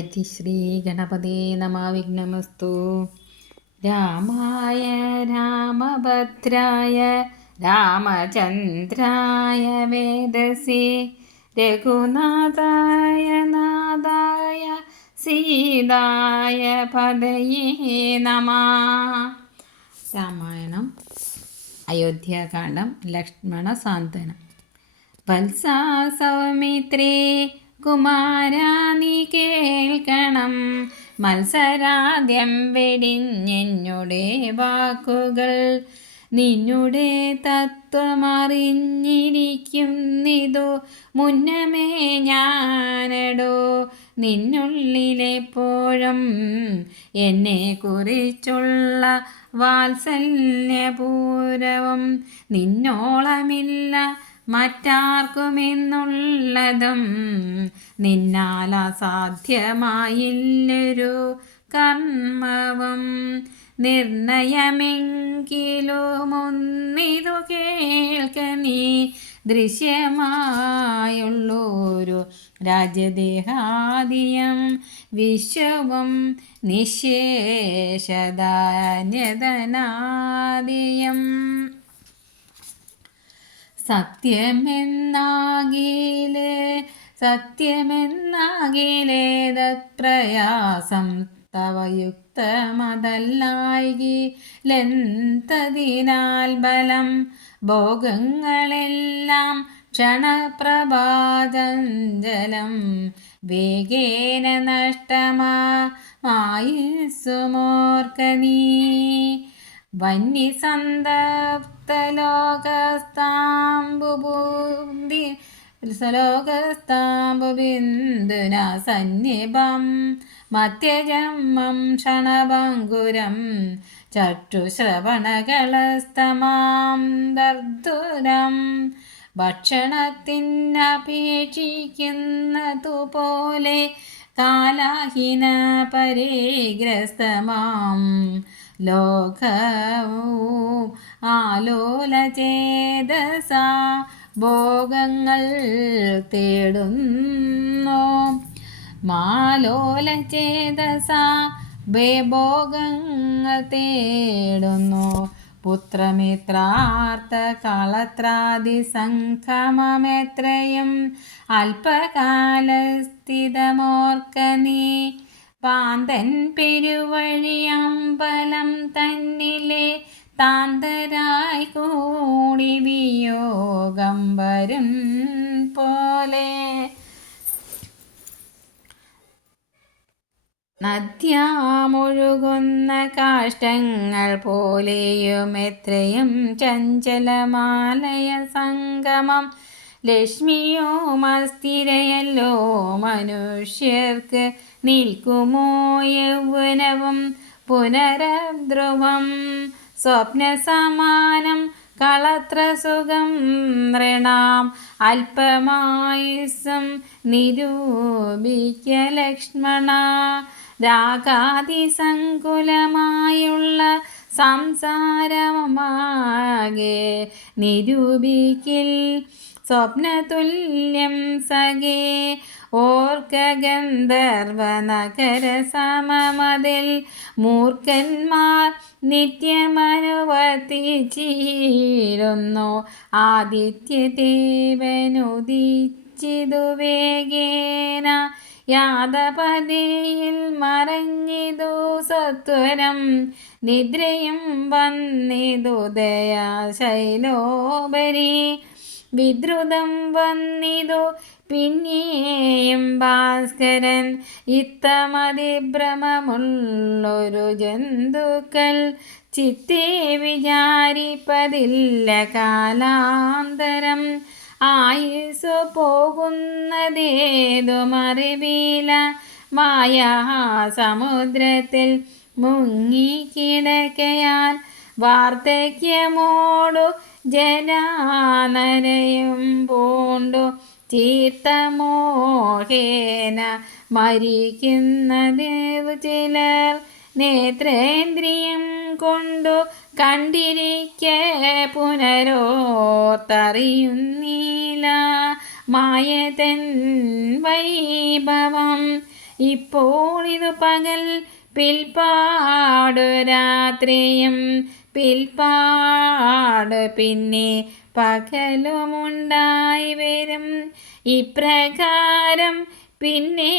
ശ്രീ ഗണപതേ നമഃ. വിഘ്നമസ്തു. രാമായ രാമഭദ്രായ രാമചന്ദ്രായ വേദസേ രഘുനാഥായ നാഥായ സീതായ പദയേ നമഃ. രാമായണം അയോധ്യാകാന്ഡം. ലക്ഷ്മണ സാന്ത്വനം. വത്സാ സൗമിത്രേ കുമാരാ നീ കേൾക്കണം, മത്സരാദ്യം വെടിഞ്ഞെന്നുടെ വാക്കുകൾ. നിന്നുടെ തത്വമറിഞ്ഞിരിക്കുന്നിതു മുന്നമേ ഞാനടോ. നിന്നുള്ളിലെപ്പോഴും എന്നെ കുറിച്ചുള്ള വാത്സല്യപൂരവും നിന്നോളമില്ല മറ്റാർക്കുമെന്നുള്ളതും. നിന്നാൽ അസാധ്യമായില്ലൊരു കർമ്മവും. നിർണയമെങ്കിലുമൊന്നിതു കേൾക്ക നീ, ദൃശ്യമായുള്ളൊരു രാജ്യദേഹാദിയം വിശ്വവും നിശേഷധാന്യതനാദിയം. സത്യമെന്നാകിലേതത്പ്രയാസം തവ യുക്തമതല്ലായിലെന്തതിനാൽ ബലം. ഭോഗങ്ങളെല്ലാം ക്ഷണപ്രഭാചഞ്ചലം, വേഗേന നഷ്ടമായുസ്സുമോർക്ക നീ. വന്യസന്തപ്തലോകസ്താംബുബിന്ദുന സന്നിഭം മധ്യജന്മം ക്ഷണഭംഗുരം ചക്ഷുശ്രവണകളസ്തമാം ദർദുരം. ഭക്ഷണത്തിനപേക്ഷിക്കുന്നതുപോലെ കാലാഹീന പരിഗ്രസ്തമാം ലോകവും ആലോലചേതസാ ഭോഗങ്ങൾ തേടുന്നു. മാലോലചേതസാ ഭോഗങ്ങൾ തേടുന്നു. പുത്രമിത്രാർത്ഥ കളത്രാദി സംഗമമെത്രയും അല്പകാലസ്ഥിതമോർക്ക നീ. പാന്തൻ പെരുവഴിയമ്പലം തന്നിലെ താന്തരായി കൂടി വിയോഗം വരും പോലെ. നദ്യാമൊഴുകുന്ന കാഷ്ടങ്ങൾ പോലെയും എത്രയും ചഞ്ചലമാലയ സംഗമം. ലക്ഷ്മിയോ മസ്ഥിരയല്ലോ മനുഷ്യർക്ക്, നിൽക്കുമോ യൗവനവും പുനരധ്രുവം. സ്വപ്നസമാനം കളത്രസുഖം നൃണാം, അല്പമായുസ്സും നിരൂപിക്ക ലക്ഷ്മണ. രാഗാതിസങ്കുലമായുള്ള സംസാരമാകെ നിരൂപിക്കിൽ സ്വപ്നതുല്യം സഖേ. ഓർക്ക ഗന്ധർവനഗര സമമതിൽ മൂർഖന്മാർ നിത്യമനുവർത്തിച്ചിരുന്നു. ആദിത്യദേവനുദിച്ചിതു വേഗേന യാദപതിയിൽ മറഞ്ഞിതു സത്വരം. നിദ്രയും വന്നിതു ദയാശൈലോപരി, വിദ്രുതം വന്നിതു പിന്നെയും ഭാസ്കരൻ. ഇത്തമതിഭ്രമമുള്ളൊരു ജന്തുക്കൾ ചിത്തേ വിചാരിപ്പതില്ല കാലാന്തരം. ആയുസ്സു പോകുന്നതേതുമറിവില, മായാസമുദ്രത്തിൽ മുങ്ങിക്കിടക്കയാൽ. വാർദ്ധക്യമോടു ജരാനരയും പൂണ്ടു ചീർത്തമോഹേന മരിക്കുന്നദേവു ചിലർ. നേത്രേന്ദ്രിയം കൊണ്ടു കണ്ടിരിക്കെ പുനരോർത്തറിയുന്നില്ല മായതൻ വൈഭവം. ഇപ്പോൾ ഇതു പകൽ, പിൽപ്പാടു രാത്രിയും, പിൽപ്പാട് പിന്നെ പകലുമുണ്ടായി വരും. ഇപ്രകാരം പിന്നെ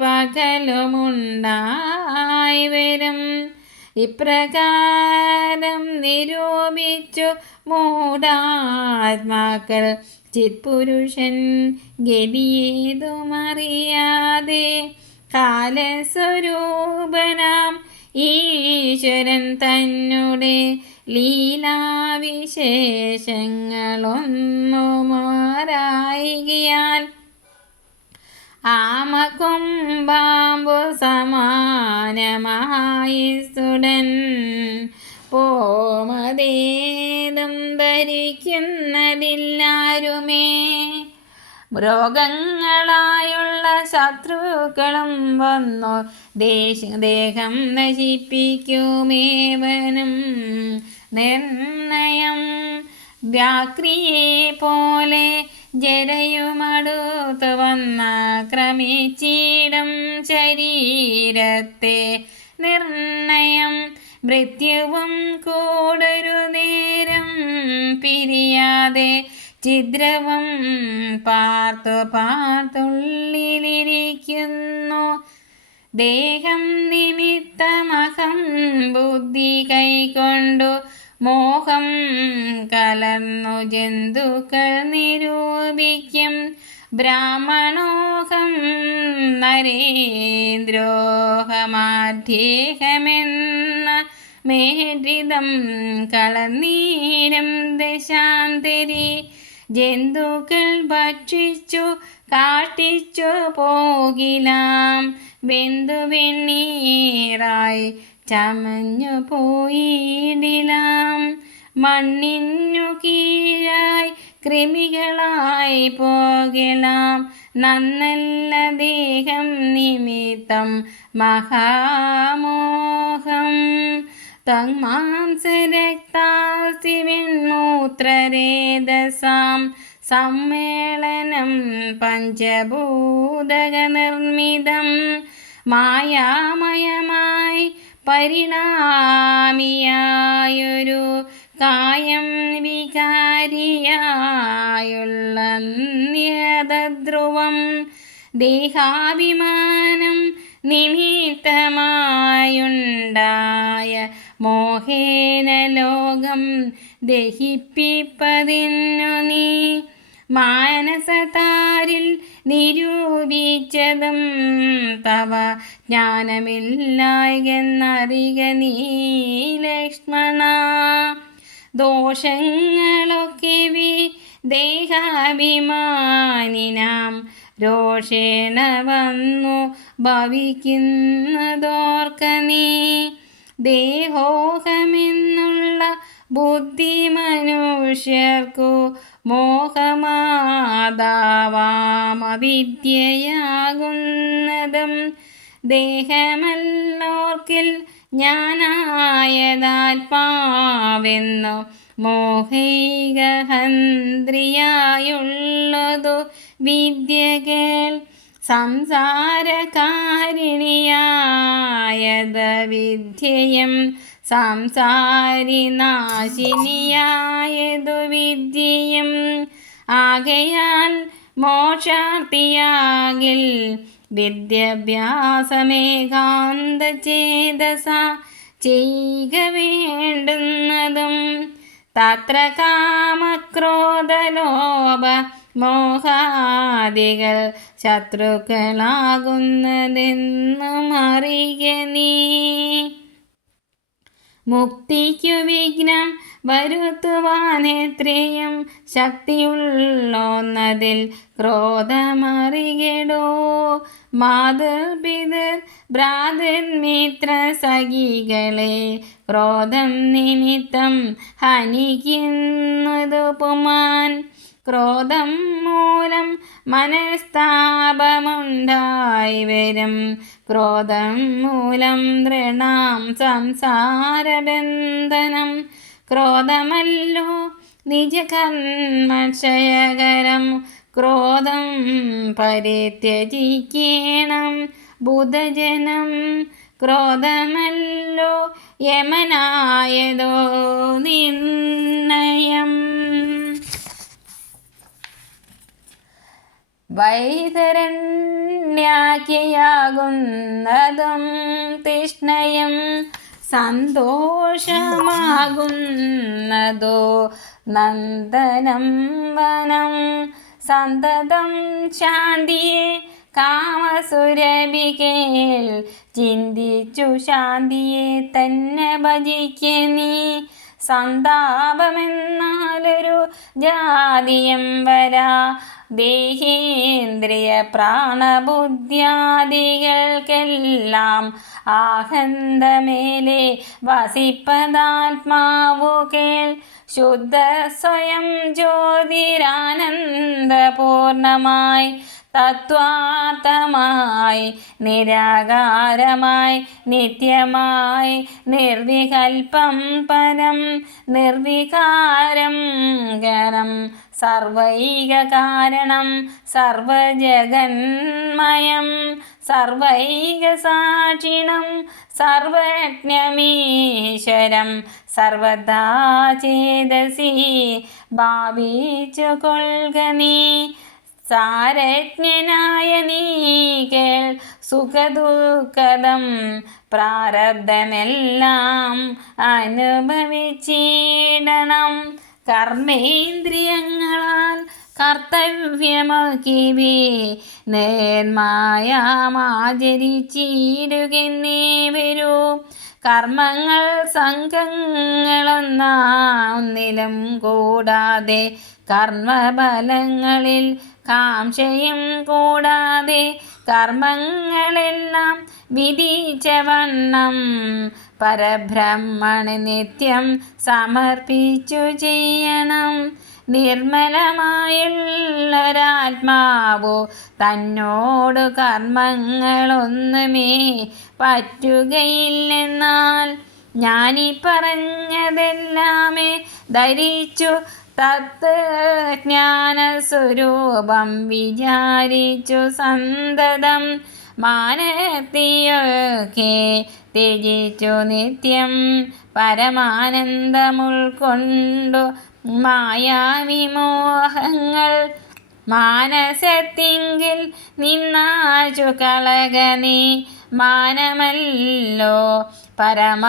പകലുമുണ്ടായി വരും. ഇപ്രകാരം നിരൂപിച്ചു മൂഢാത്മാക്കൾ ചിത്പുരുഷൻ ഗതിയേതുമറിയാതെ. കാലസ്വരൂപനാം ഈശ്വരൻ തന്നെ ലീലാവിശേഷങ്ങളൊന്നുമാരായികയാൽ ആമക്കൊമ്പാമ്പു സമാനമായി സുടൻ പോമതേതും ധരിക്കുന്നതില്ലാരുമേ. രോഗങ്ങളായുള്ള ശത്രുക്കളും വന്നു ദേഹം നശിപ്പിക്കുമേവനും നിർണയം. വ്യാക്രിയെ പോലെ ജരയുമടുത്തു വന്നാക്രമിച്ചിടും ശരീരത്തെ നിർണയം. മൃത്യുവും കൂടൊരു നേരം പിരിയാതെ ഛിദ്രവും പാർത്തു പാർത്തുള്ളിലിരിക്കുന്നു. ദേഹം നിമിത്തമഹം ബുദ്ധി കൈക്കൊണ്ടു മോഹം കലർന്നു ജന്തുക്കൾ നിരൂപിക്കും. ബ്രാഹ്മണോഹം നരേന്ദ്രോഹമാഢ്യേഹമെന്ന മേഢ്രിതം കളനീരം ദശാന്തരി. ജന്തുക്കൾ ഭക്ഷിച്ചു കാഷ്ടിച്ചു പോകിലാം, വെന്തു വെണ്ണീറായി ചമഞ്ഞു പോയിടിലാം. മണ്ണിനു കീഴായി കൃമികളായി പോകലാം. നന്നല്ല ദേഹം നിമിത്തം മഹാമോഹം. തന്മാംസരക്താസ്തി വെൺമൂത്രരേതസാം സമ്മേളനം പഞ്ചഭൂതക നിർമ്മിതം. മായാമയമായി പരിണാമിയായൊരു കായം വികാരിയായുള്ള നിയതധ്രുവം. ദേഹാഭിമാനം നിമിത്തമായുണ്ടായ മോഹേന ലോകം ദഹിപ്പിപ്പതിന്നു നീ. മാനസതാരിൽ നിരൂപിച്ചതും തവ ജ്ഞാനമില്ലായെന്നറിക നീ ലക്ഷ്മണ. ദോഷങ്ങളൊക്കെ ദേഹാഭിമാനിനാം രോഷേണ വന്നു ഭവിക്കുന്നതോർക്ക നീ. ദേഹോഹമെന്നുള്ള ബുദ്ധി മനുഷ്യർക്കു മോഹമാതാവാമവിദ്യയാകുന്നതും. ദേഹമല്ലോർക്കിൽ ഞാനായതാത്മാവെന്നു മോഹൈകഹന്ത്രിയായുള്ളതു വിദ്യകൾ. സംസാരകാരിണിയായത വിദ്യയും സംസാരിനാശിനിയായതു വിദ്യയും. ആകയാൽ മോക്ഷാർത്ഥിയാകിൽ വിദ്യാഭ്യാസമേകാന്തചേതസ ചെയ്യുക വേണ്ടുന്നതും. തത്ര കാമക്രോധലോഭ മോഹാദികൾ ശത്രുക്കളാകുന്നതെന്നും അറിയ നീ. മുക്തിക്കു വിഘ്നം വരുത്തുവാനെത്രയും ശക്തിയുള്ളോന്നതിൽ ക്രോധമറികടോ. മാതൃപിതൃ ഭ്രാതൃമിത്ര സഖികളെ ക്രോധം നിമിത്തം ഹനിക്കുന്നതു പുമാൻ. ക്രോധം മൂലം മനസ്താപമുണ്ടായി വരും. ക്രോധം മൂലം നൃണാം സംസാരബന്ധനം. ക്രോധമല്ലോ നിജകർമ്മക്ഷയകരം. ക്രോധം പരിത്യജിക്കണം ബുധജനം ക്രോധമല്ലോ യമനായതോ നിർണയം. വൈതരണ്യാക്കിയാകുന്നതും തൃഷ്ണയും സന്തോഷമാകുന്നതോ നന്ദനം വനം. സന്തതം ശാന്തിയെ കാമസുരഭികേൽ ചിന്തിച്ചു ശാന്തിയെ തന്നെ ഭജിക്ക നീ. സന്താപമെന്നാലൊരു ജാതിയും വരാ ദേഹേന്ദ്രിയ പ്രാണബുദ്ധ്യാദികൾക്കെല്ലാം ആഹന്തമേലെ വസിപ്പതാത്മാവു കേൾ. ശുദ്ധ സ്വയം ജ്യോതിരാനന്ദപൂർണമായി തത്വാർത്ഥമായി നിരാകാരമായി നിത്യമായി നിർവികൽപം പരം നിർവികാരം ഗണം സർവൈക കാരണം സർവജഗന്മയം സർവൈക സാക്ഷിണം സർവജ്ഞമീശ്വരം സർവദാ ചേതസി ഭാവിച്ചു കൊൾക നീ. സാരജ്ഞനായ നീ കേൾ സുഖദുഃഖദം പ്രാരബ്ധമെല്ലാം അനുഭവിച്ചിടണം. കർമ്മേന്ദ്രിയങ്ങളാൽ കർത്തവ്യമൊക്കിവേ നേർമായാമാചരിച്ചിടുകെന്നേ വരൂ. കർമ്മങ്ങൾ സംഘങ്ങളൊന്നിലും കൂടാതെ കർമ്മഫലങ്ങളിൽ കാംക്ഷയും കൂടാതെ കർമ്മങ്ങളെല്ലാം വിധിച്ചവണ്ണം പരബ്രഹ്മണ നിത്യം സമർപ്പിച്ചു ചെയ്യണം. നിർമ്മലമായുള്ളൊരാത്മാവോ തന്നോട് കർമ്മങ്ങളൊന്നുമേ പറ്റുകയില്ലെന്നാൽ ഞാനീ പറഞ്ഞതെല്ലാമേ ധരിച്ചു തത്വജ്ഞാനസ്വരൂപം വിചാരിച്ചു സന്തതം മാനത്തിയൊക്കെ ത്യജിച്ചു നിത്യം പരമാനന്ദമുൾക്കൊണ്ടു മായാവിമോഹങ്ങൾ മാനസത്തിങ്കിൽ നിന്നാച്ചു കളക നീ. മാനമല്ലോ പരമാപദമാസ്പദം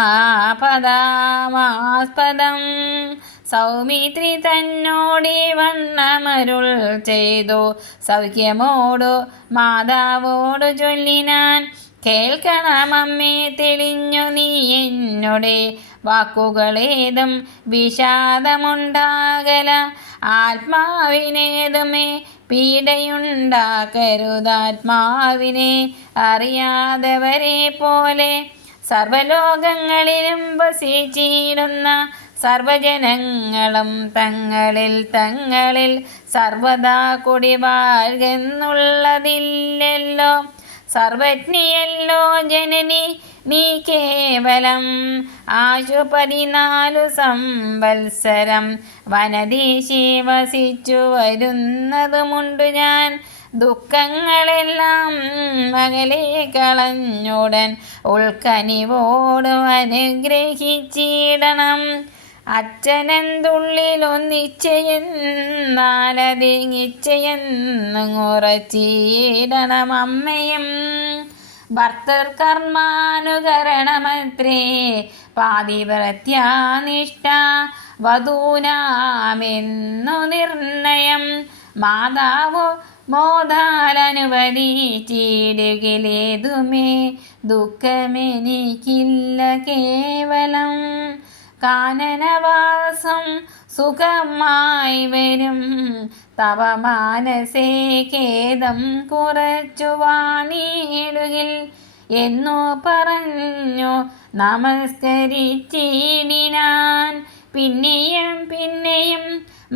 സൗമിത്രി തന്നോടി വണ്ണമരുൾ ചെയ്തു സൗഖ്യമോടു മാതാവോടു ചൊല്ലിനാൻ. കേൾക്കണമമ്മേ തെളിഞ്ഞു നീ എന്നോടെ വാക്കുകളേതും വിഷാദമുണ്ടാകല. ആത്മാവിനേതുമേ പീഡയുണ്ടാക്കരുതാത്മാവിനെ അറിയാതവരെ പോലെ. സർവലോകങ്ങളിലും വസിച്ചിടുന്ന സർവജനങ്ങളും തങ്ങളിൽ സർവദാ കുടിവാഴ്കെന്നുള്ളതില്ലല്ലോ. സർവജ്ഞയല്ലോ ജനനി നീ കേവലം. ആശു 14 സംവത്സരം വനദേശി വസിച്ചു വരുന്നതുമുണ്ടു ഞാൻ. ദുഃഖങ്ങളെല്ലാം അകലെ കളഞ്ഞുടൻ ഉൾക്കനിവോട് അനുഗ്രഹിച്ചിടണം. അച്ഛനെന്തുള്ളിലൊന്നിച്ചയെന്നാലതിങ്ങിച്ചയെന്നുറച്ചിടണം. അമ്മയും ഭർത്തൃകർമാനുകരണമത്രേ പാതിവ്രത്യാനിഷ്ഠ വധൂനാമെന്നു നിർണയം. മാതാവോ മോദാലനുവദിച്ചിടുകിലേതുമേ ദുഃഖമെനിക്കില്ല കേവലം. കാനനവാസം സുഖമായി വരും തവ മാനസേ ഖേദം കുറച്ചു വാണിടുകിൽ എന്നു പറഞ്ഞു നമസ്കരിച്ചിടിനാൻ. പിന്നെയും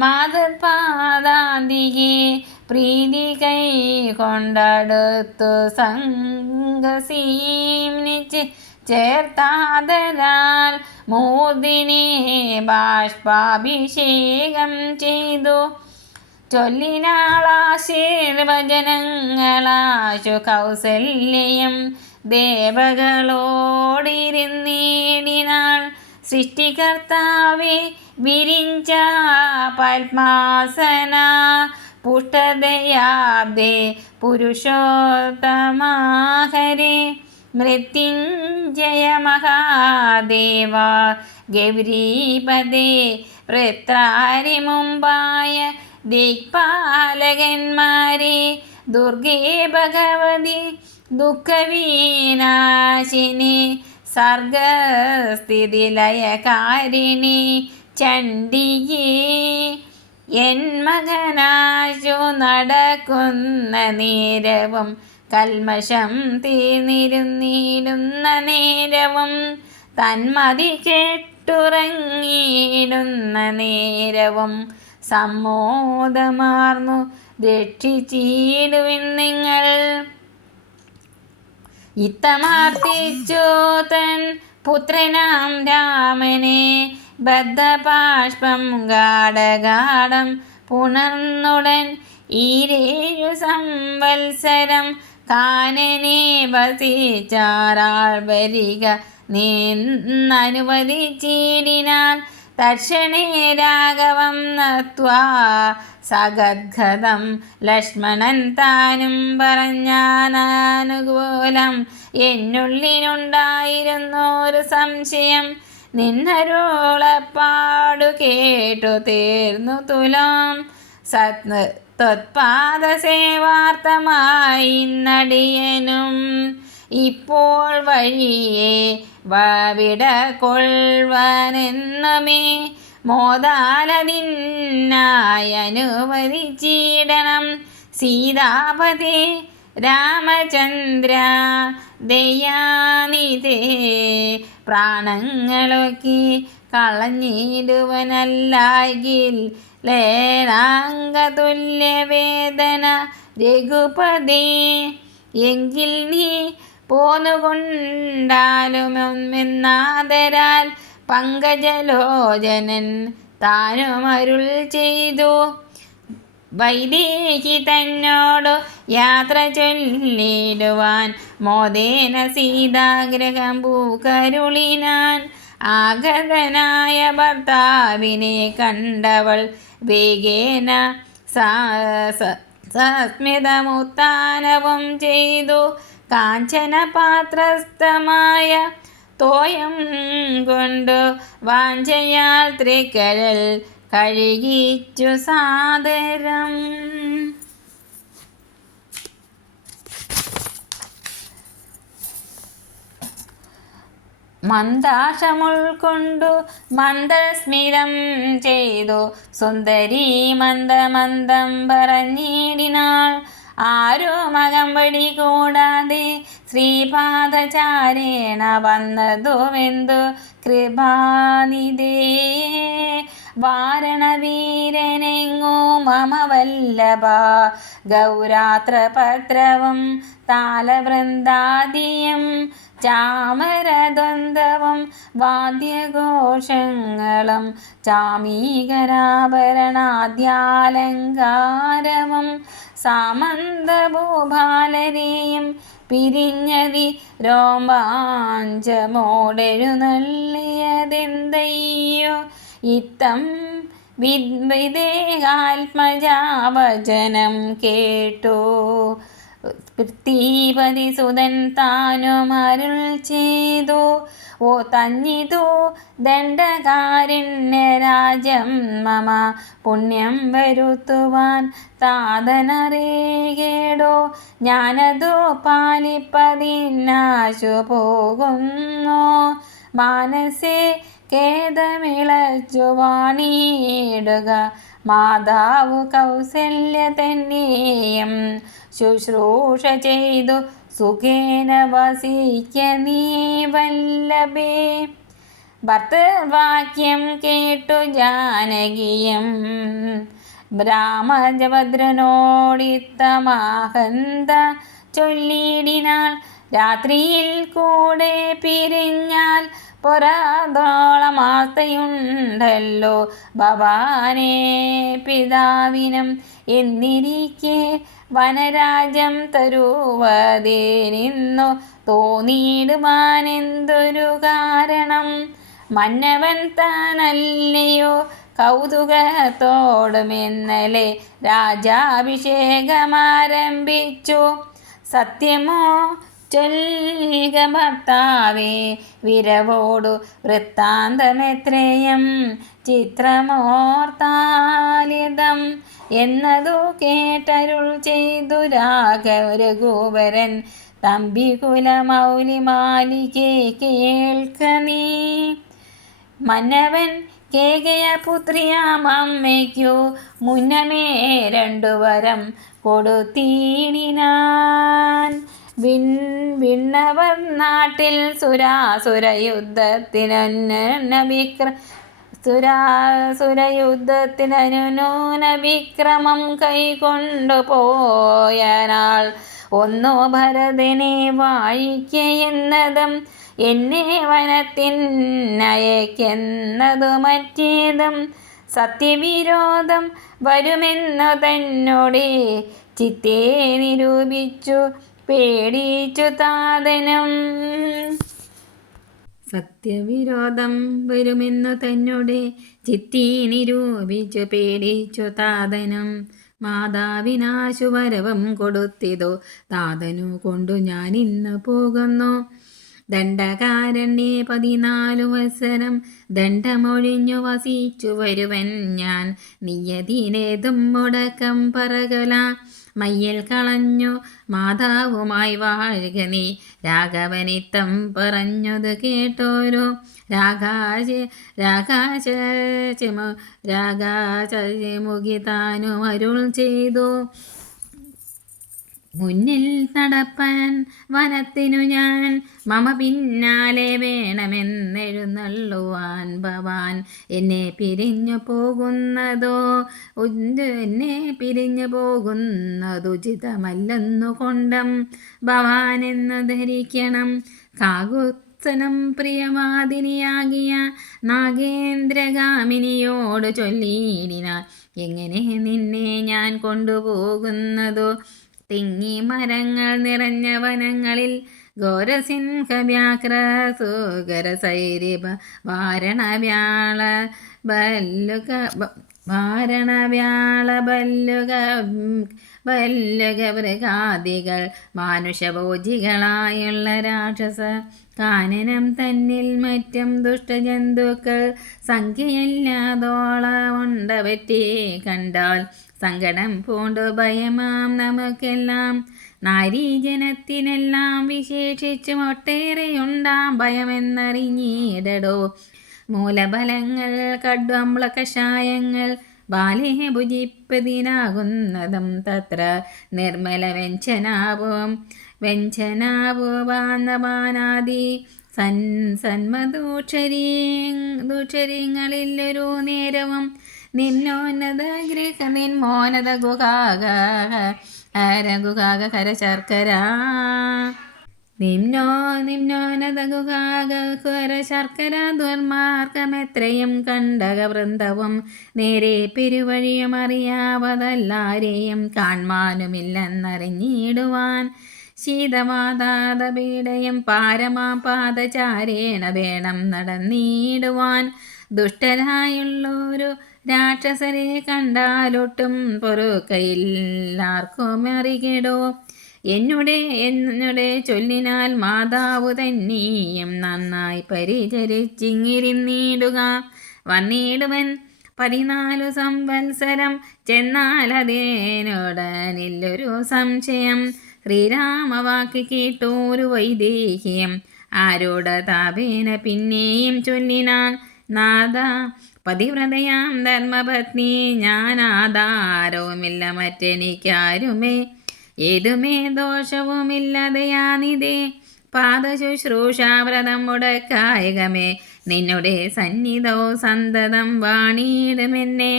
മാതൃപാദാന്തികെ പ്രീതി കൈ കൊണ്ടടുത്തു സംഗസീനിച്ച് ചേർത്താതരാൽ മൂർധിനെ ബാഷ്പാഭിഷേകം ചെയ്തു. ചൊല്ലിനാളാശീർവചനങ്ങളാശു കൗസല്യം ദേവകളോടിരുന്നീടിനാൾ. സൃഷ്ടികർത്താവെ വിരിഞ്ച പത്മാസന പുഷ്ടദയാബ്ദേ പുരുഷോത്തമാഹരേ മൃത്യുഞ്ജയ മഹാദേവ ഗൗരീപദേ വൃത്രാരി മുമ്പായ ദിക്പാലകന്മാരെ ദുർഗേ ഭഗവതി ദുഃഖവിനാശിനി സർഗസ്ഥിതിലയകാരിണി ചണ്ഡിയേ എൻ മകനാശു നടക്കുന്ന നേരവും കൽമഷം തീർന്നിരുന്നിടുന്ന നേരവും തന്മതി കെട്ടുറങ്ങിയിടുന്ന നേരവും സമ്മോദമാർന്നു രക്ഷിച്ചിടുവിൻ നിങ്ങൾ. ഇത്തമാർത്തിച്ചു തൻ പുത്രനാം രാമനെ ബദ്ധപാഷ്പം ഗാഢഗാഠം പുണർന്നുടൻ ഈരേഴു സംവത്സരം കാനനെ വസിച്ചാറാൾ വരിക നിന്നനുവദിച്ചിടിനാൻ. തക്ഷണേ രാഘവം നത്വാ സഗദ്ഗതം ലക്ഷ്മണൻ താനും പറഞ്ഞാനനുകൂലം. എന്നുള്ളിനുണ്ടായിരുന്നൊരു സംശയം നിന്നരുളപ്പാടു കേട്ടു തീർന്നു തുലാം. ത്വത്പാദസേവാർത്ഥമായി നടിയനും ഇപ്പോൾ വഴിയെ വിട കൊള്ളുവാനെന്നുമേ മോദാലതിനായി അനുവദിച്ചിടണം. സീതാപതി രാമചന്ദ്ര ദയാനിധേ പ്രാണങ്ങളൊക്കെ കളഞ്ഞിടുവനല്ലായിൽ ലേനാംഗതുല്യവേദന രഘുപതേ. എങ്കിൽ നീ പോന്നുകൊണ്ടാലുമെന്നാദരാൽ പങ്കജലോചനൻ താനുമരുൾ ചെയ്തു. വൈദേഹി തന്നോടു യാത്ര ചൊല്ലിടുവാൻ മോദേന സീതാഗ്രഹം പൂക്കരുളിനാൻ. ആഗതനായ ഭർത്താവിനെ കണ്ടവൾ വേഗേന സസ്മിതമുത്താനവും ചെയ്തു. കാഞ്ചന പാത്രസ്ഥമായ തോയം കൊണ്ടു വാഞ്ചയാൽ തൃക്കരൽ കഴുകിച്ചു സാദരം. മന്ദാശമുൾക്കൊണ്ടു മന്ദസ്മിതം ചെയ്തു സുന്ദരി മന്ദമന്ദം പറഞ്ഞിടിനാൾ. ആരോമകമ്പടി കൂടാതെ ശ്രീപാദചാരേണ വന്നതുമെന്തു കൃപാനിധേ. വാരണവീരനെങ്ങോ മമ വല്ലഭ ഗൗരാത്രപത്രവും താലവൃന്ദാദിയും ചാമരദ്വന്ദ്വവും വാദ്യഘോഷങ്ങളും ചാമീകരാഭരണാദ്യാലങ്കാരവും സാമന്തഭൂപാലരെയും പിരിഞ്ഞതി രോമാഞ്ചമോടെഴുന്നള്ളിയതെന്തയ്യോ. ഇത്തം വിദേഹാത്മജാവചനം കേട്ടു പൃഥ്വീപതി സുതൻ താനുമരുൾ ചെയ്തു. ഓ തഞ്ഞിതു ദണ്ഡകാരുണ്യരാജം മമ പുണ്യം വരുത്തുവാൻ താതനറികേടോ. ഞാനതു പാലിപ്പതിനാശു പോകുന്നു. മാനസേ ഖേദമിളച്ചു വാണിയിടുക മാതാവു കൗസല്യ തന്നെയും ശുശ്രൂഷ ചെയ്തു സുഖേന വസിക്ക നീ വല്ലഭേ. ഭർത്തൃവാക്യം കേട്ടു ജാനകിയും രാമഭദ്രനോടിത്തമാഹന്ത ചൊല്ലിടിനാൾ. രാത്രിയിൽ കൂടെ പിരിഞ്ഞാൽ പൊരാതോളം ആർത്തയുണ്ടല്ലോ ഭവാനേ പിതാവിനും. എന്നിരിക്കെ വനരാജ്യം തരുവതേനിന്നു തോന്നിയിടുവാനെന്തൊരു കാരണം? മന്നവൻ താനല്ലയോ കൗതുകത്തോടുമെന്നലെ രാജാഭിഷേകമാരംഭിച്ചു. സത്യമോ ചൊൽക ഭർത്താവേ വിരവോടു വൃത്താന്തമെത്രയും ചിത്രമോർത്താലിതം എന്നതു കേട്ടരുൾ ചെയ്തു രഘുവരൻ തമ്പികുലമൗലി മാലികേ കേൾക്ക നീ. മന്നവൻ കേകയ പുത്രിയാം അമ്മയ്ക്കു മുന്നമേ 2 വരം കൊടുത്തിടിനാൻ. വിണ്ണവർ നാട്ടിൽ സുരാസുരയുദ്ധത്തിനനുനൂനവിക്രമം കൈകൊണ്ടു പോയനാൾ ഒന്നോ ഭരതനെ വാഴിക്കയെന്നതും എന്നെ വനത്തിനയക്കെന്നതു മറ്റേതും സത്യവിരോധം വരുമെന്നു തന്നോടെ ചിത്തേ നിരൂപിച്ചു പേടിച്ചു താതനും. സത്യവിരോധം വരുമെന്നു തന്നോടെ ചിത്തി നിരൂപിച്ചു പേടിച്ചു താതനും. മാതാവിനാശുവരവും കൊടുത്തിതോ താതനു കൊണ്ടു ഞാൻ ഇന്ന് പോകുന്നു. ദണ്ഡകാരണ്യേ 14 വത്സരം ദണ്ഡമൊഴിഞ്ഞു വസിച്ചു വരുവൻ ഞാൻ. നിയതിനേതും മുടക്കം പറകല മയ്യൽ കളഞ്ഞു മാതാവുമായി വാഴുക നീ. രാഘവനിത്തം പറഞ്ഞത് കേട്ടോരോ രാകാശമുഖി അരുൾ ചെയ്തു. മുന്നിൽ നടപ്പാൻ വനത്തിനു ഞാൻ മമ പിന്നാലെ വേണമെന്നെഴുന്നള്ളുവാൻ. ഭവാൻ എന്നെ പിരിഞ്ഞു പോകുന്നതുചിതമല്ലെന്നു കൊണ്ടം ഭവാൻ എന്നു ധരിക്കണം. കാകുത്സനം പ്രിയവാദിനിയാകിയ നാഗേന്ദ്രഗാമിനിയോട് ചൊല്ലിയിടിനാൻ. എങ്ങനെ നിന്നെ ഞാൻ കൊണ്ടുപോകുന്നതോ? തിങ്ങി മരങ്ങൾ നിറഞ്ഞ വനങ്ങളിൽ ഘോരസിംഹവ്യാഘ്ര സുഗരസൈരിഭ വാരണവ്യാള ഭല്ലുകമൃഗാദികൾ മാനുഷഭോജികളായുള്ള രാക്ഷസ കാനനം തന്നിൽ മറ്റും ദുഷ്ടജന്തുക്കൾ സംഖ്യയില്ലാതോളമുണ്ടവറ്റെ കണ്ടാൽ സങ്കടം പൂണ്ടു ഭയമാം നമുക്കെല്ലാം. നാരീജനത്തിനെല്ലാം വിശേഷിച്ചും ഒട്ടേറെയുണ്ടാം ഭയമെന്നറിഞ്ഞിടടോ. മൂലഫലങ്ങൾ കടുംബ കഷായങ്ങൾ ബാലേ ഭുജിപ്പതിനാകുന്നതും തത്ര നിർമ്മല വ്യഞ്ജനാപുവാനപാനാദി സന്മദൂക്ഷരിങ്ങളിലൊരു നേരവും നിന്നോന്നത ഗൃഹനിന്മോനത ഗുഹാഗഹര ശർക്കര നിമ്നോന്നത ഗുഹാഗഹര ശർക്കര ദുർമാർഗമെത്രയും കണ്ടകവൃന്ദവും നേരെ പെരുവഴിയും അറിയാവതല്ലാരെയും കാൺമാനുമില്ലെന്നറിഞ്ഞിടുവാൻ. ശീതവാതാതപീഡയും പാരമാം പാദചാരേണ വേണം നടന്നിടുവാൻ. ദുഷ്ടരായുള്ളൊരു രാക്ഷസരെ കണ്ടാലൊട്ടും പൊറുക്കയില്ലാർക്കും അറികെടോ. എന്നുടെ ചൊല്ലിനാൽ മാതാവു തന്നെയും നന്നായി പരിചരിച്ചിങ്ങിരുന്നിടുക. വന്നിടുവൻ 14 സംവത്സരം ചെന്നാലതേനുടനില്ലൊരു സംശയം. ശ്രീരാമവാക്ക് കേട്ടോരു വൈദേഹിയും ആരോട താപേന പിന്നെയും ചൊല്ലിനാൻ. നാഥ, പതിവ്രതയാം ധർമ്മപത്നി ഞാനാധാരവുമില്ല മറ്റെനിക്കാരുമേ. ഏതുമേ ദോഷവുമില്ലതയാനിതേ. പാദശുശ്രൂഷാവ്രതം മുടക്കായകമേ. നിന്നുടെ സന്നിധോ സന്തതം വാണിയിടുമെന്നെ.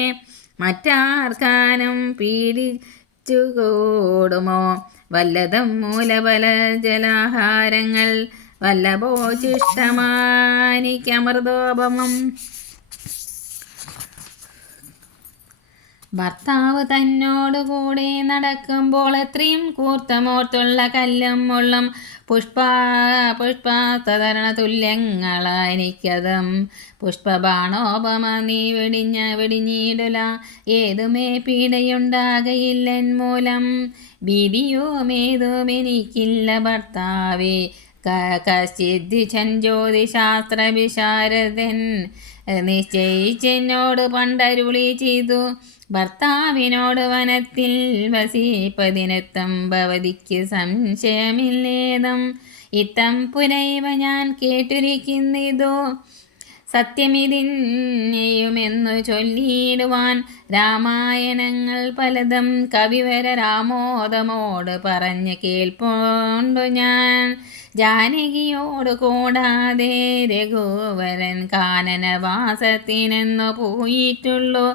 മറ്റാർക്കാനും പീഡിച്ചുകൂടുമോ? വല്ലതും മൂലബല ജലാഹാരങ്ങൾ വല്ലഭോചിഷ്ടമാനിക്കമൃതോപമം. ഭർത്താവ് തന്നോടുകൂടെ നടക്കുമ്പോൾ എത്രയും കൂർത്തമോർത്തുള്ള കല്ലും മുള്ളും പുഷ്പാസ്തരണ തുല്യങ്ങളായിരിക്കതും. പുഷ്പബാണോപമ നീ വെടിഞ്ഞിടല, ഏതുമേ പീഡയുണ്ടാകയില്ലൻ മൂലം. ഭീതിയുമേതും എനിക്കില്ല ഭർത്താവേ, കശ്ചിദ്വിജൻ ജ്യോതിശാസ്ത്ര വിശാരദൻ നിശ്ചയിച്ചെന്നോട് പണ്ടരുളി ചെയ്തു. ഭർത്താവിനോട് വനത്തിൽ വസിപ്പതിനെത്തും ഭവതിക്ക് സംശയമില്ലേതും. ഇത്തം പുനൈവ ഞാൻ കേട്ടിരിക്കുന്നിതോ സത്യമിതിന്നെയുമെന്നു ചൊല്ലിയിടുവാൻ. രാമായണങ്ങൾ പലതും കവിവര രാമോദമോട് പറഞ്ഞ് കേൾപ്പോണ്ടു ഞാൻ. ജാനകിയോട് കൂടാതെ രഘുവരൻ കാനനവാസത്തിനെന്നു പോയിട്ടുള്ളൂ.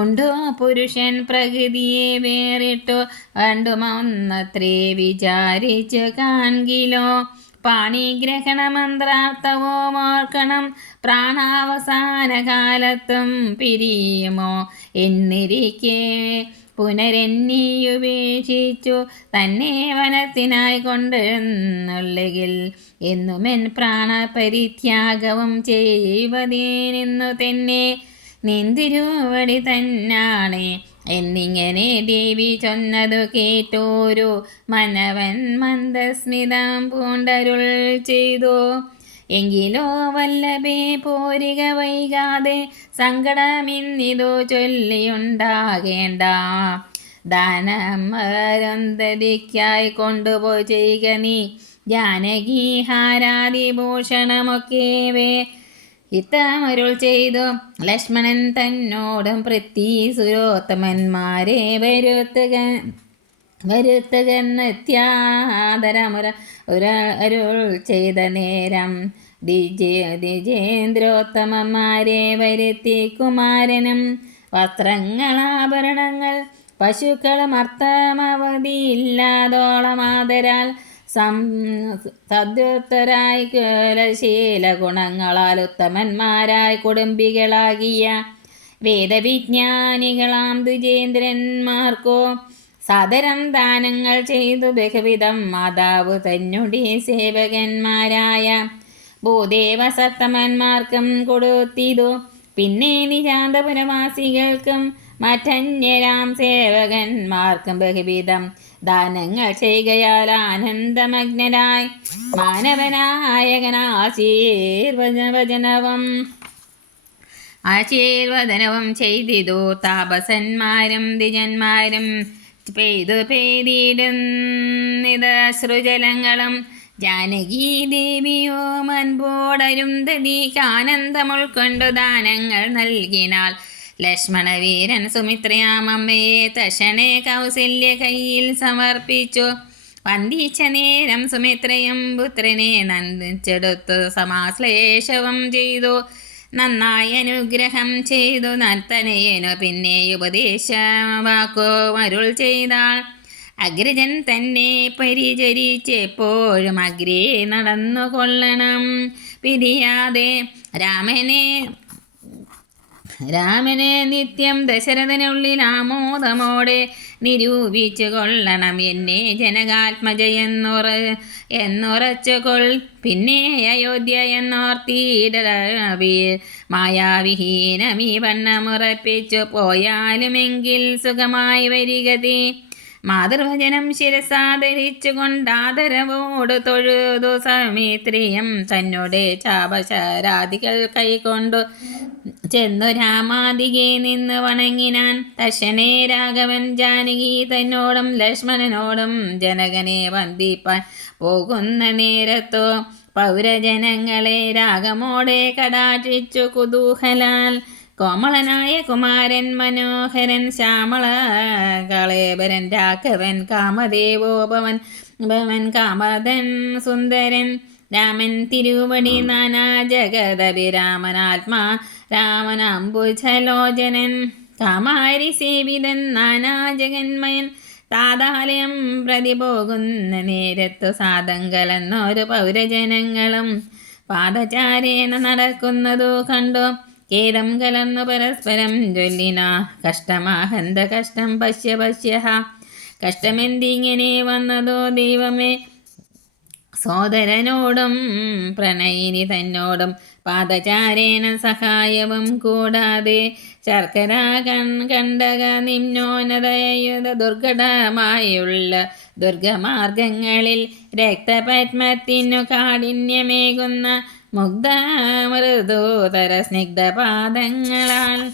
ഉണ്ടോ പുരുഷൻ പ്രകൃതിയെ വേറിട്ടു കണ്ടുമൊന്നത്രേ വിചാരിച്ചു കാൺകിലോ. പാണിഗ്രഹണ മന്ത്രാർത്ഥവും ഓർക്കണം, പ്രാണാവസാന കാലത്തും പിരിയുമോ എന്നിരിക്കെ പുനരെന്നിയുപേക്ഷിച്ചു തന്നെ വനത്തിനായി കൊണ്ടെന്നുള്ളെങ്കിൽ എന്നുമെൻ പ്രാണപരിത്യാഗവും ചെയ്വതേനെന്നു തന്നെ നിന്തിരുവടി തന്നാണ് എന്നിങ്ങനെ ദേവി ചൊന്നതു കേട്ടോരു മനവൻ മന്ദസ്മിതം പൂണ്ടരുൾ ചെയ്തു. എങ്കിലോ വല്ലഭേ പോരിക വൈകാതെ സങ്കടമിന്നിതു ചൊല്ലിയുണ്ടാകേണ്ട. ദാനം അരുന്ധതിക്കായി കൊണ്ടുപോയി ചെയ്യുക നീ ജാനകി ഹാരാദിഭൂഷണമൊക്കെവേ. ഇത്തമരുൾ ചെയ്തു ലക്ഷ്മണൻ തന്നോടും പൃഥ്വി സുരോത്തമന്മാരെ വരുത്തുകെന്നെത്യാദരമുര അരുൾ ചെയ്ത നേരം ദ്വിജേന്ദ്രോത്തമന്മാരെ വരുത്തി കുമാരനും വസ്ത്രങ്ങളാഭരണങ്ങൾ പശുക്കളും അർത്ഥമവധിയില്ലാതോളമാതരാൽ സദ്യുക്തരായി കുലശീല ഗുണങ്ങളാൽ ഉത്തമന്മാരായി കുടുംബികളാകിയ വേദവിജ്ഞാനികളാം ദ്വിജേന്ദ്രന്മാർക്കോ സദരം ദാനങ്ങൾ ചെയ്തു ബഹുവിധം മാതാവ് തന്നുടെ സേവകന്മാരായ ഭൂദേവ സത്തമന്മാർക്കും കൊടുത്തിതു. പിന്നെ നിശാന്തപുരവാസികൾക്കും മറ്റന്യരാം സേവകന്മാർക്കും ബഹുവിധം ദാനങ്ങൾ ചെയ്യുകയാൽ ആനന്ദമഗ്നരായി ആശീർവദനവും ചെയ്തിതു. താപസന്മാരും ദ്വിജന്മാരും പെയ്തിടുന്നിത് അശ്രുജലങ്ങളും. ജാനകി ദേവിയോ അൻപോടരുന്ധതിക്ക് ആനന്ദം ഉൾക്കൊണ്ടു ദാനങ്ങൾ നൽകിനാൾ. ലക്ഷ്മണവീരൻ സുമിത്രയാമമ്മയെ തക്ഷണേ കൗസല്യ കയ്യിൽ സമർപ്പിച്ചു. വന്ദിച്ച നേരം സുമിത്രയും പുത്രനെ നന്ദിച്ചെടുത്തു സമാശ്ലേഷവും ചെയ്തു. നന്നായി അനുഗ്രഹം ചെയ്തു നർത്തനയനു പിന്നെ ഉപദേശവാക്കു അരുൾ ചെയ്താൾ. അഗ്രജൻ തന്നെ പരിചരിച്ചെപ്പോഴും അഗ്രേ നടന്നു കൊള്ളണം. പിരിയാതെ രാമനെ നിത്യം ദശരഥനുള്ളിൽ ആമോദമോടെ നിരൂപിച്ചു കൊള്ളണം. എന്നെ ജനകാത്മജയെന്നുറച്ചുകൊൾ. പിന്നെ അയോധ്യ എന്നോർത്തിയിടവീർ മായാവിഹീനമീ വണ്ണമുറപ്പിച്ചു പോയാലുമെങ്കിൽ സുഖമായി വരികതേ. മാതൃവചനം ശിരസാധരിച്ചു കൊണ്ടാദരവോട് തൊഴുതു സൗമിത്രിയും തന്നോടെ ചാപശരാദികൾ കൈക്കൊണ്ടു ചെന്നു രാമാദികെ നിന്ന് വണങ്ങിനാൻ. തക്ഷണേ രാഘവൻ ജാനകി തന്നോടും ലക്ഷ്മണനോടും ജനകനെ വന്ദിപ്പാൻ പോകുന്ന നേരത്തോ പൗരജനങ്ങളെ രാഗമോടെ കടാക്ഷിച്ചു കുതൂഹലാൽ. കോമളനായ കുമാരൻ മനോഹരൻ ശ്യാമള കളേബരൻ രാഘവൻ കാമദേവോപവൻ കാമദൻ സുന്ദരൻ രാമൻ തിരുവടി നാനാ ജഗദഭിരാമനാത്മാ രാമനാംബുജലോചനൻ കാമാരി സേവിതൻ നാനാ ജഗന്മയൻ താതാലയം പ്രതി പോകുന്ന നേരത്തു സാതങ്കലെന്നൊരു പൗരജനങ്ങളും പാദചാരേണ നടക്കുന്നതു കണ്ടു ഖേദം കലർന്നു പരസ്പരം ചൊല്ലിന കഷ്ടമാഹന്ത കഷ്ടം പശ്യ പശ്യഹ കഷ്ടമെന്തിങ്ങനെ വന്നതോ ദൈവമേ സോദരനോടും പ്രണയിനി തന്നോടും പാദചാരേണ സഹായവും കൂടാതെ ശർക്കര കണ്ടക നിമ്നോന്നതയുധ ദുർഘടമായുള്ള ദുർഗമാർഗങ്ങളിൽ രക്തപത്മത്തിനു കാഠിന്യമേകുന്ന മുഗ്ധ മൃദുതര സ്നിഗ്ധപാദങ്ങളാൽ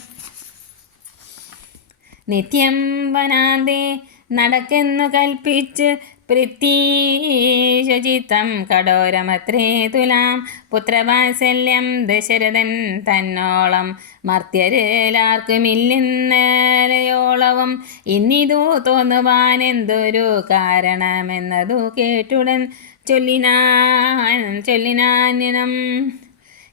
നിത്യം വനാന്തേ നടക്കെന്നു കൽപ്പിച്ച് പൃഥ്വീശുചിത്തം കഠോരമത്രേ തുലാം പുത്രവാത്സല്യം ദശരഥൻ തന്നോളം മർത്യരിലാർക്കുമില്ലെന്നലയോളവും ഇന്നിതു തോന്നുവാനെന്തൊരു കാരണമെന്നതു കേട്ടുടൻ ചൊല്ലിനാനും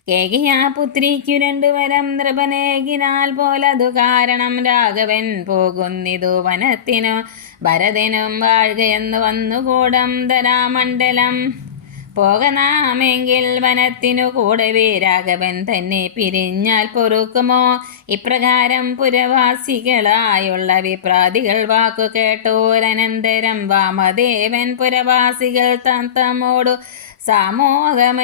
കേകയാ പുത്രിക്കു 2 വരം നൃപനേകിനാൽ പോലതു കാരണം രാഘവൻ പോകുന്നിതു വനത്തിനു ഭരതനും വാഴുകയെന്നു വന്നുകൂടം ധരാമണ്ഡലം പോകനാമെങ്കിൽ വനത്തിനു കൂടവേ രാഘവൻ തന്നെ പിരിഞ്ഞാൽ പൊറുക്കുമോ ഇപ്രകാരം പുരവാസികളായുള്ള വിപ്രാതികൾ വാക്കു കേട്ടോരനന്തരം വാമദേവൻ പുരവാസികൾ തമ്മോടു സാമോദമേവമരുൾ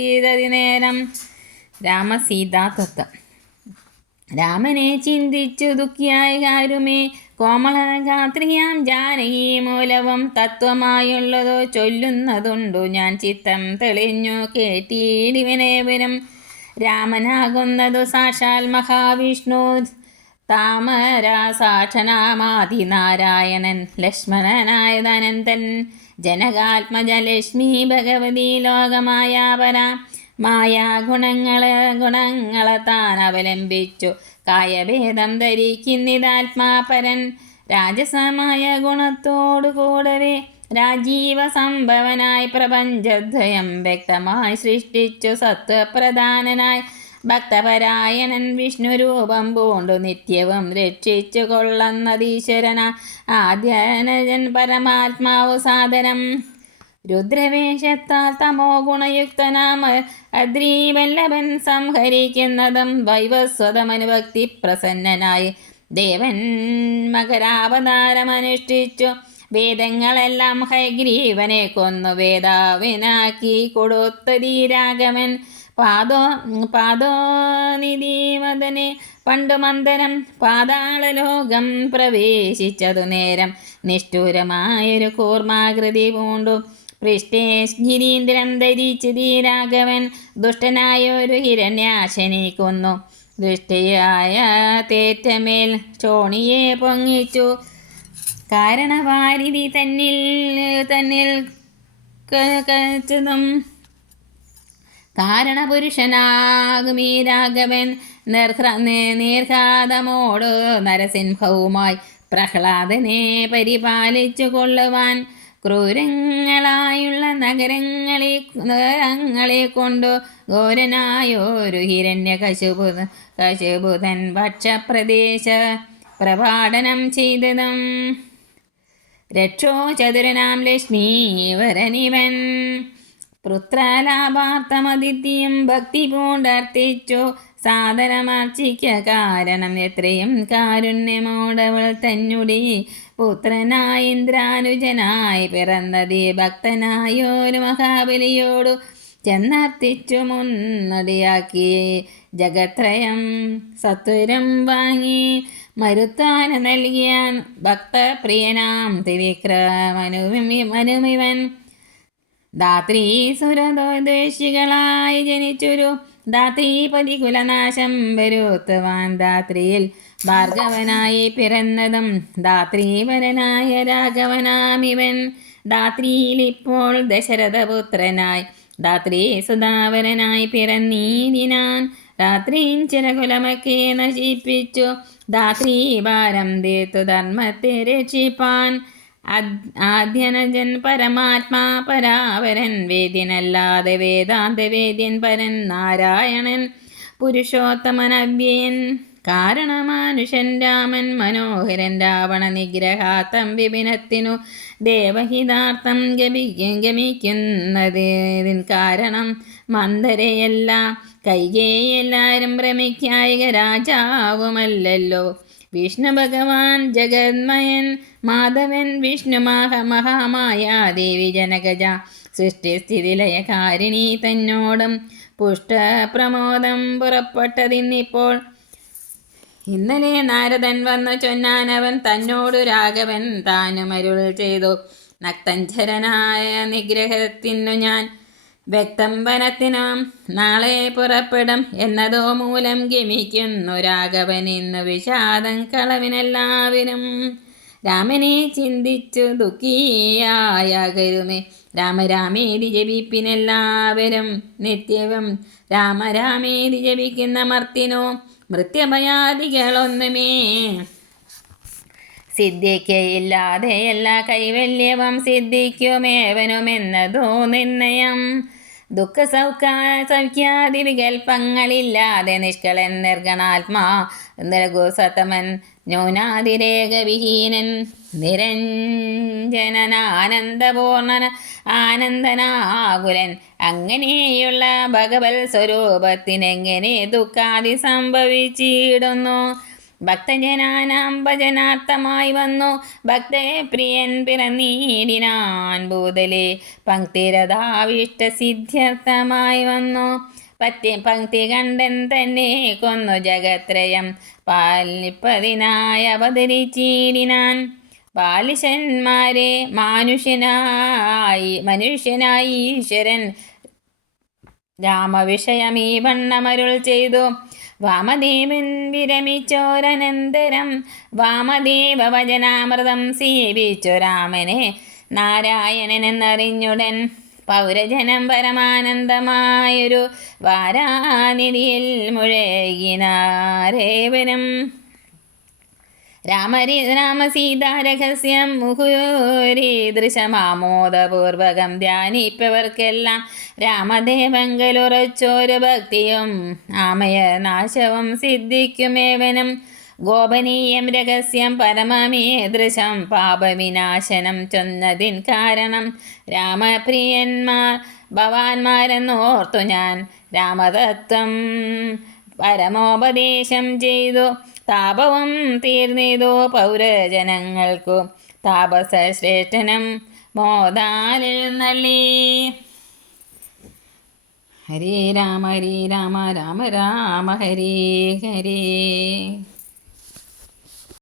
ചെയ്തതിനേരം രാമസീതാതത്വം രാമനെ ചിന്തിച്ചു ദുഃഖിയായ കാരുമേ കോമളഗാത്രിയാം ജാനകി മൂലവും തത്വമായുള്ളതോ ചൊല്ലുന്നതുണ്ടു ഞാൻ ചിത്തം തെളിഞ്ഞു കേട്ടിടിവനേവരും രാമനാകുന്നതു സാക്ഷാൽ മഹാവിഷ്ണു താമരാസാക്ഷനാമാതിനാരായണൻ ലക്ഷ്മണനായതനന്തൻ ജനകാത്മജ ലക്ഷ്മി ഭഗവതി ലോകമായ പരാ ഗുണങ്ങളെ താൻ അവലംബിച്ചു കായഭേദം ധരിക്കുന്നിതാത്മാപരൻ രാജസമായ ഗുണത്തോടു കൂടവേ രാജീവ സംഭവനായി പ്രപഞ്ചദ്വയം വ്യക്തമായി സൃഷ്ടിച്ചു സത്വപ്രധാനനായി ഭക്തപരായണൻ വിഷ്ണുരൂപം പൂണ്ടു നിത്യവും രക്ഷിച്ചു കൊള്ളുന്നതീശ്വരന ആദ്യനജൻ പരമാത്മാവു സാദരം രുദ്രവേഷത്താൽ തമോ ഗുണയുക്തനാമ അദ്രീവല്ലഭൻ സംഹരിക്കുന്നതും വൈവസ്വതമനുഭക്തി പ്രസന്നനായി ദേവൻ മകരാവതാരമനുഷ്ഠിച്ചു വേദങ്ങളെല്ലാം ഹയഗ്രീവനെ കൊന്നു വേദാവിനാക്കി കൊടുത്തതീ രാഘവൻ പാദോനിധിമദനെ പണ്ടു മന്ദരം പാതാളലോകം പ്രവേശിച്ചതു നേരം നിഷ്ഠൂരമായൊരു കൂർമാകൃതി പൂണ്ടു പൃഷ്ഠേ ഗിരീന്ദ്രം ധരിച്ചു രാഘവൻ ദുഷ്ടനായൊരു ഹിരണ്യാശനെ കൊന്നു ദൃഷ്ടിയായ തേറ്റമേൽ ചോണിയെ പൊങ്ങിച്ചു കാരണവാരിധി തന്നിൽ കച്ചതും കാരണപുരുഷനാകുമീ രാഘവൻ നീർഘാതമോട് നരസിംഹവുമായി പ്രഹ്ലാദനെ പരിപാലിച്ചു കൊള്ളുവാൻ ക്രൂരങ്ങളായുള്ള നഗരങ്ങളെ കൊണ്ടു ഘോരനായൊരു കശുപുതൻ ഭക്ഷപ്രദേശ പ്രപാടനം ചെയ്തതും രക്ഷോ ചതുരനാം ലക്ഷ്മീവരനിവൻ പുത്രലാഭാർത്ഥമതിഥിയും ഭക്തി പൂണ്ടർത്ഥിച്ചു സാദരമർച്ചിക്ക കാരണം എത്രയും കാരുണ്യമോടവൾ തന്നുടി പുത്രനായി ഇന്ദ്രാനുജനായി പിറന്നതേ ഭക്തനായൊരു മഹാബലിയോടു ചെന്നർത്ഥിച്ചു മുന്നടിയാക്കി ജഗത്രയം സത്വരം വാങ്ങി മരുത്താൻ നൽകിയാൻ ഭക്തപ്രിയനാം ത്രിവിക്രമനുമിവൻ ധാത്രീ സുരദ്വേഷികളായി ജനിച്ചൊരു ധാത്രീപതി കുലനാശം വരുത്തുവാൻ ധാത്രിയിൽ ഭാർഗവനായി പിറന്നതും ധാത്രീവരനായ രാഘവനാമിവൻ ധാത്രിയിലിപ്പോൾ ദശരഥപുത്രനായി ധാത്രീ സുധാവരനായി പിറന്നീതിനാൻ രാത്രിയും ചിരകുലമൊക്കെ നശിപ്പിച്ചു ധാത്രീ ഭാരം തീർത്തു ധർമ്മത്തെ രക്ഷിപ്പാൻ ആദ്യനജൻ പരമാത്മാ പരാവരൻ വേദ്യനല്ലാതെ വേദാന്ത വേദ്യൻ പരൻ നാരായണൻ പുരുഷോത്തമൻ അവ്യയൻ കാരണമാനുഷൻ രാമൻ മനോഹരൻ രാവണ നിഗ്രഹാത്തം വിപിനത്തിനു ദേവഹിതാർത്ഥം ഗമിക്കുന്നതിൻ കാരണം മന്ദരയല്ല കൈകേയെല്ലാരും ഭ്രമിക്കായിക രാജാവുമല്ലല്ലോ. വിഷ്ണു ഭഗവാൻ ജഗന്മയൻ മാധവൻ വിഷ്ണു മഹാമായാദേവി ജനകജ സൃഷ്ടിസ്ഥിതിലയകാരിണി തന്നോടും പുഷ്ടപ്രമോദം പുറപ്പെട്ടതിന്നിപ്പോൾ. ഇന്നലെ നാരദൻ വന്നു ചൊന്നാനവൻ തന്നോടു രാഘവൻ താനുമരുൾ ചെയ്തു. നക്തഞ്ചരനായ നിഗ്രഹത്തിനു ഞാൻ വ്യക്തം വനത്തിനും നാളെ പുറപ്പെടും എന്നതോ മൂലം ഗമിക്കുന്നു രാഘവൻ ഇന്നു വിഷാദം കളവിനെല്ലാവരും. രാമനെ ചിന്തിച്ചു ദുഃഖിയാകരുമേ രാമരാമേതി ജപിപ്പിനെല്ലാവരും നിത്യവും. രാമരാമേതി ജപിക്കുന്ന മർത്തിനോ മൃത്യഭയാദികളൊന്നുമേ സിദ്ധിക്കയില്ലാതെ എല്ലാ കൈവല്യവും സിദ്ധിക്കുമേവനുമെന്നതോ നിർണയം. സൗഖ്യാദി വികൽപ്പങ്ങളില്ലാതെ നിഷ്കളൻ നിർഗണാത്മാ നിർഗുസതമൻ ന്യൂനാതിരേകവിഹീനൻ നിരഞ്ജനനാനന്ദപൂർണൻ ആനന്ദനാകുലൻ. അങ്ങനെയുള്ള ഭഗവത് സ്വരൂപത്തിനെങ്ങനെ ദുഃഖാദി സംഭവിച്ചിടുന്നു? ഭക്തജനാനാം ഭജനാർത്ഥമായി വന്നു ഭക്തയെ പ്രിയൻ പിറന്നീടിനാൻ ഭൂതലെ പങ്ക്തിരഥാവിഷ്ടസിദ്ധ്യർത്ഥമായി വന്നു. പങ്ക്തി കണ്ടൻ തന്നെ കൊന്നു ജഗത്രയം പാലിപ്പതിനായി അവതരിച്ചിടിനാൻ. ബാലിശന്മാരെ മനുഷ്യനായി ഈശ്വരൻ രാമവിഷയമീ വണ്ണമരുൾ ചെയ്തു. വാമദേവൻ വിരമിച്ചോരനന്തരം വാമദേവ വചനാമൃതം സേവിച്ചു രാമനെ നാരായണനെന്നറിഞ്ഞുടൻ പൗരജനം പരമാനന്ദമായൊരു വാരാനിധിയിൽ മുഴകിനാരേവനും. രാമസീതാരഹസ്യം മുഹുരീദൃശമാമോദപൂർവകം ധ്യാനിപ്പവർക്കെല്ലാം രാമദേവങ്കലുറച്ചോരു ഭക്തിയും ആമയനാശവും സിദ്ധിക്കുമേവനും. ഗോപനീയം രഹസ്യം പരമമീദൃശം പാപവിനാശനം ചൊന്നതിൻ കാരണം രാമപ്രിയന്മാർ ഭവാന്മാരെന്നോർത്തു ഞാൻ രാമതത്വം പരമോപദേശം ചെയ്തു. താപവും തീർന്നിതോ പൗരജനങ്ങൾക്കു താപസശ്രേഷ്ഠനും മോദാലെഴുന്നള്ളി. ഹരേ രാമ രാമ രാമ ഹരേ ഹരേ.